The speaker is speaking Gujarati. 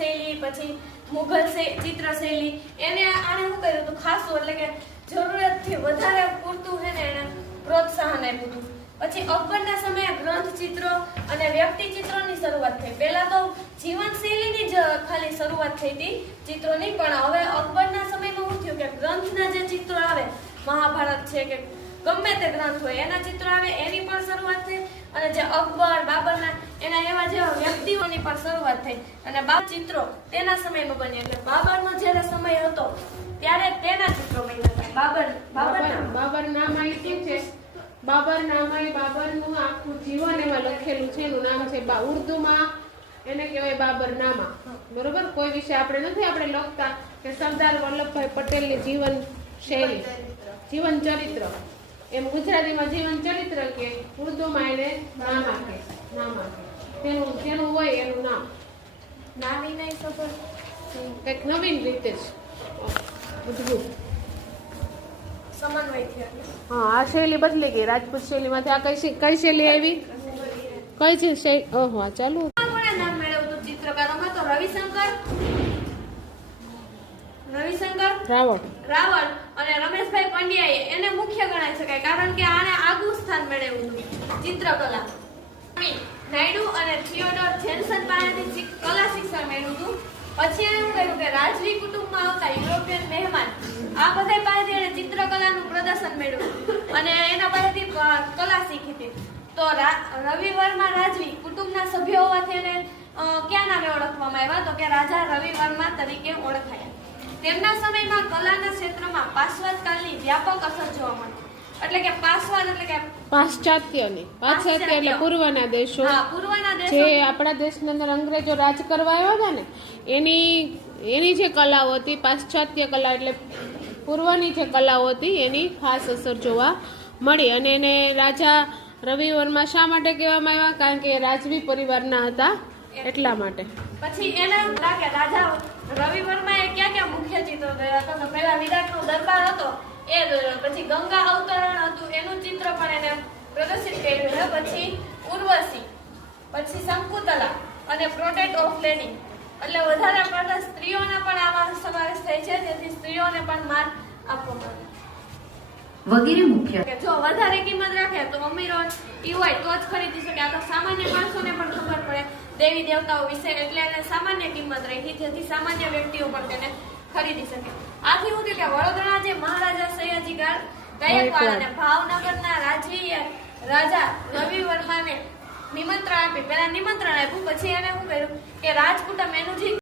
શૈલી, પછી મુઘલ ચિત્ર શૈલી, એને આને શું કર્યું હતું ખાસું, એટલે કે જરૂરતથી વધારે પૂરતું છે ને એને પ્રોત્સાહન આપ્યું હતું. પછી અકબરના સમયે ગ્રંથ ચિત્રો અને વ્યક્તિ ચિત્રોની શરૂઆત થઈ. પહેલા તો જીવન શૈલીની જ ખાલી શરૂઆત થઈ હતી ચિત્રોની, પણ હવે અકબરના સમયમાં શું થયું કે ગ્રંથના જે ચિત્રો આવે, મહાભારત છે કે ગમે તે ગ્રંથ હોય એના ચિત્રો આવે એની પણ શરૂઆત થઈ, અને જે અકબર બાબરના એના એવા જેવા વ્યક્તિઓની પણ શરૂઆત થઈ, અને ચિત્રો તેના સમયમાં બન્યા. એટલે બાબરનો જ્યારે સમય હતો ત્યારે તેના ચિત્રો બન્યા હતા. બાબરનામા શું છે? બાબરનું આખું જીવન એમાં લખેલું છે. એનું નામ છે ઉર્દુમાં એને કહેવાય બાબરનામા. બરોબર? કોઈ વિશે આપણે લખતા કે સરદાર વલ્લભભાઈ પટેલની જીવન શૈલી, જીવન ચરિત્ર, એમ ગુજરાતીમાં જીવન ચરિત્ર કે ઉર્દુમાં એને નામા કે તેનું હોય એનું નામ નામી સફર કંઈક નવીન રીતે જ અદભુત સમન્વય થયો. હા, આ શૈલી બદલી ગઈ. રાજપૂત શૈલીમાંથી આ કઈ શૈલી આવી? કઈ છે શૈલી? ઓહો, ચાલુ નામ મેળવતું ચિત્રકારોમાં તો રવિશંકર રાવળ અને રમેશભાઈ પંડ્યાએ એને મુખ્ય ગણાવી શકાય, કારણ કે આને આગવું સ્થાન મેળવ્યું હતું ચિત્રકલા. નાયડુ અને થિયોડોર જેન્સન પાસેથી કલા શિક્ષણ મેળવ્યું હતું. પછી એને શું કહ્યું કે રાજવી કુટુંબમાં આવતા યુરોપિયન મહેમાન આ બધા પાસેથી એને ચિત્રકલાનું પ્રદર્શન મેળવ્યું અને એના પાસેથી કલા શીખી હતી. તો રવિ વર્મા રાજવી કુટુંબના સભ્યો હોવાથી એને ક્યાં નામે ઓળખવામાં આવ્યા? તો કે રાજા રવિ વર્મા તરીકે ઓળખાયા. તેમના સમયમાં કલાના ક્ષેત્રમાં પાશ્ચાત્ય કાળની વ્યાપક અસર જોવા મળી. એટલે કે પાશ્ચાત્ય એટલે પૂર્વના દેશો, જે આપણા દેશની અંદર અંગ્રેજો રાજ કરવા આવ્યા હતા ને, એની જે કલાઓ હતી, પાશ્ચાત્ય કલા એટલે પૂર્વની જે કલાઓ હતી એની ખાસ અસર જોવા મળી. અને એને રાજા રવિ વર્મા શા માટે કહેવામાં આવ્યા? કારણ કે રાજવી પરિવારના હતા એટલા માટે. પછી એને લાગે રાજા રવિ વર્માએ ક્યાં મુખ્ય ચિત્રો દોર્યા હતા? તો પહેલા વિરાટનો દરબાર હતો એ દોર્યો, પછી ગંગા અવતરણ હતું એનું ચિત્ર પણ એને પ્રદર્શિત કર્યું છે. પછી ઉર્વશી, પછી શંકુતલા અને પ્રોટેક્ટ ઓફ લેડી, એટલે વધારે પડતા સ્ત્રીઓના પણ આમાં સમાવેશ થાય છે, જેથી સ્ત્રીઓને પણ માન આપવામાં આવે વગેરે મુખ્ય. જો વધારે કિંમત રાખે તો અમીરો ઈ હોય તો જ ખરીદી શકે. આ તો સામાન્ય માણસોને પણ ખબર પડે દેવી દેવતાઓ વિશે, એટલે એને સામાન્ય કિંમત રાખી, જેથી સામાન્ય વ્યક્તિઓ પણ તેને ખરીદી શકે. આથી હું કે વડોદરાના જે મહારાજા સયાજી ગાયકવાડ અને ભાવનગરના રાજવીએ રાજા રવિ વર્માને નિમંત્રણ આપ્યું. પહેલા નિમંત્રણ આપ્યું, પછી એને શું કર્યું કે રાજકુટુંબ એનું જે